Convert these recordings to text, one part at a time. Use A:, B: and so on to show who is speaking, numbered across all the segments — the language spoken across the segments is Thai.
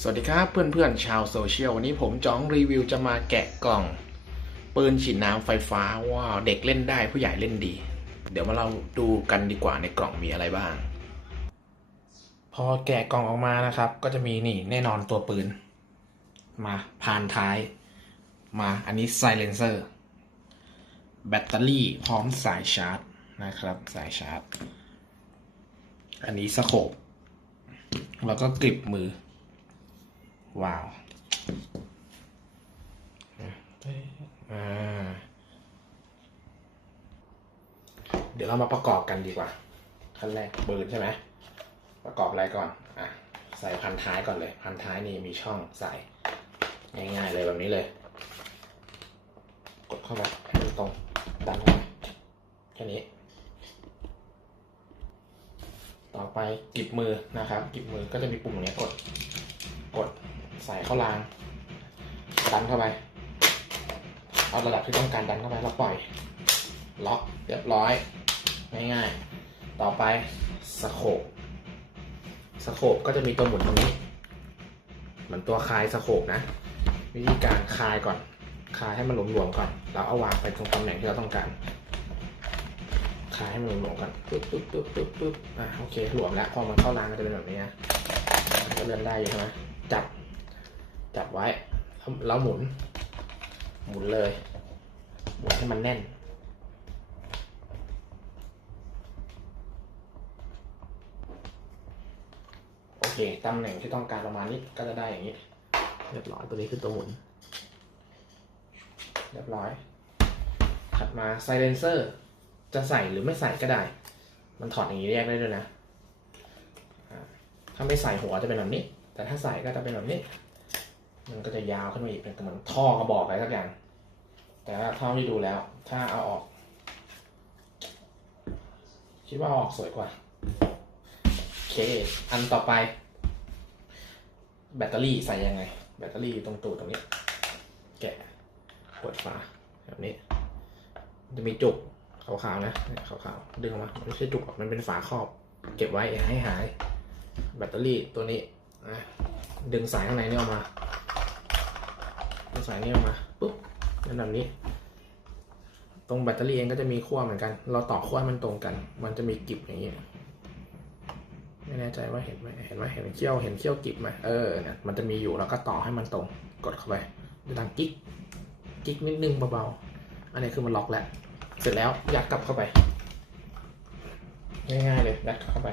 A: สวัสดีครับเพื่อนๆชาวโซเชียลวันนี้ผมจ้องรีวิวจะมาแกะกล่อง ปืนฉีดน้ำไฟฟ้าว้าวเด็กเล่นได้ผู้ใหญ่เล่นดี เดี๋ยวมาเราดูกันดีกว่าในกล่องมีอะไรบ้าง พอแกะกล่องออกมานะครับ ก็จะมีนี่แน่นอนตัวปืน มาพานท้าย มาอันนี้ไซเลนเซอร์แบตเตอรี่พร้อมสายชาร์จนะครับสายชาร์จ อันนี้สโคปแล้วก็กริบมือ ว้าวเดี๋ยวเรามาประกอบกันดีกว่า ขั้นแรกปืนใช่ไหมประกอบอะไรก่อนอะใส่พันท้ายก่อนเลย พันท้ายนี่มีช่องใส่ง่ายๆเลยแบบนี้เลย กดเข้าไปให้มันตรงดันเข้าไปแค่นี้ ต่อไปกิบมือนะครับกิบมือก็จะมีปุ่มอย่างเงี้กด ใส่เข้ารางดันเข้าไป เอาระดับที่ต้องการดันเข้าไปแล้วปล่อย ล็อกเรียบร้อย ง่ายๆ ต่อไปสโคปสโคปก็จะมีตัวหมุนตรงนี้ เหมือนตัวคลายสโคปนะ วิธีการคลายก่อน คลายให้มันหลวมๆก่อน แล้วเอาวางไปตรงตำแหน่งที่เราต้องการคลายให้มันหลวมๆก่อนปึ๊บปึ๊บปึ๊บปึ๊บปึ๊บอะโอเคหลวมแล้ว พอมันเข้ารางก็จะเป็นแบบนี้นะก็เลื่อนได้ใช่ไหมจับ จับไว้แล้วหมุน หมุนเลย หมุนให้มันแน่น โอเคตำแหน่งที่ต้องการประมาณนี้ก็จะได้อย่างนี้ เรียบร้อยตัวนี้คือตัวหมุน เรียบร้อย ถัดมาไซเลนเซอร์จะใส่หรือไม่ใส่ก็ได้ มันถอดอย่างนี้แยกได้ด้วยนะอ่าถ้าไม่ใส่หัวจะเป็นแบบนี้ แต่ถ้าใส่ก็จะเป็นแบบนี้ มันก็จะยาวขึ้นมาอีกเป็นเหมือนท่อกระบอกอะไรสักอย่าง แต่ว่าเท่าที่ดูแล้ว ถ้าเอาออก คิดว่าออกสวยกว่าโอเค อันต่อไป แบตเตอรี่ใส่ยังไง แบตเตอรี่ตรงตูดตรงนี้ แกะเปิดฝาแบบนี้ จะมีจุกขาวๆนะขาวๆดึงออกมาไม่ใช่จุกหรอกมันเป็นฝาครอบ เก็บไว้ให้หาย แบตเตอรี่ตัวนี้นะดึงสายข้างในนี่ออกมา ดึงสายนี่ออกมาปุ๊บเป็นแบบนี้ ตรงแบตเตอรี่เองก็จะมีขั้วเหมือนกัน เราต่อขั้วมันตรงกัน มันจะมีกิบอย่างนี้ไม่แน่ใจว่าเห็นไหมเห็นไหมเห็นเขี้ยวเห็นเขี้ยวกิบไหมเออเนี่ยมันจะมีอยู่แล้วก็ต่อให้มันตรง กดเข้าไปจะดังกิ๊กกิ๊กนิดนึงเบาๆอันนี้คือมันล็อกแล้ว เสร็จแล้วยัดกลับเข้าไป ง่ายๆเลยยัดเข้าไป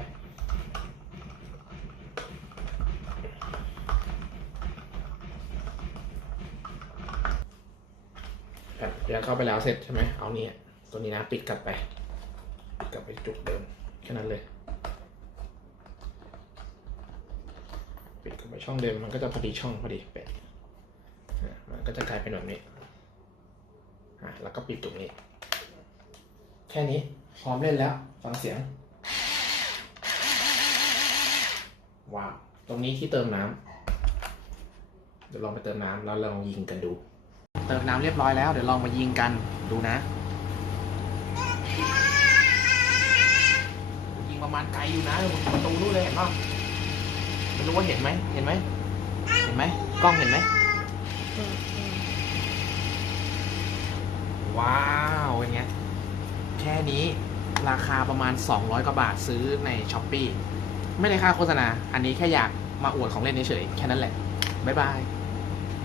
A: แบบยัดเข้าไปแล้วเสร็จใช่ไหมเอานี่ตัวนี้นะ ปิดกลับไปปิดกลับไปจุกเดิมแค่นั้นเลย ปิดกลับไปช่องเดิมมันก็จะพอดีช่องพอดีเป็ดอะมันก็จะกลายเป็นแบบนี้อะแล้วก็ปิดตรงนี้ แค่นี้พร้อมเล่นแล้วฟังเสียงว้าวตรงนี้ที่เติมน้ำเดี๋ยวลองไปเติมน้ำแล้วลองยิงกันดู เติมน้ำเรียบร้อยแล้ว เดี๋ยวลองมายิงกันดูนะ ยิงประมาณไกลอยู่นะประตูนู่นเลยเห็นป่ะไม่รู้ว่าเห็นไหมเห็นไหมเห็นไหมกล้องเห็นไหมว้าวเป็นไงแค่นี้ราคาประมาณ 200 กว่าบาทซื้อในช้อปปีไม่ได้ค่าโฆษณา อันนี้แค่อยากมาอวดของเล่นเฉยๆแค่นั้นแหละ บ๊ายบาย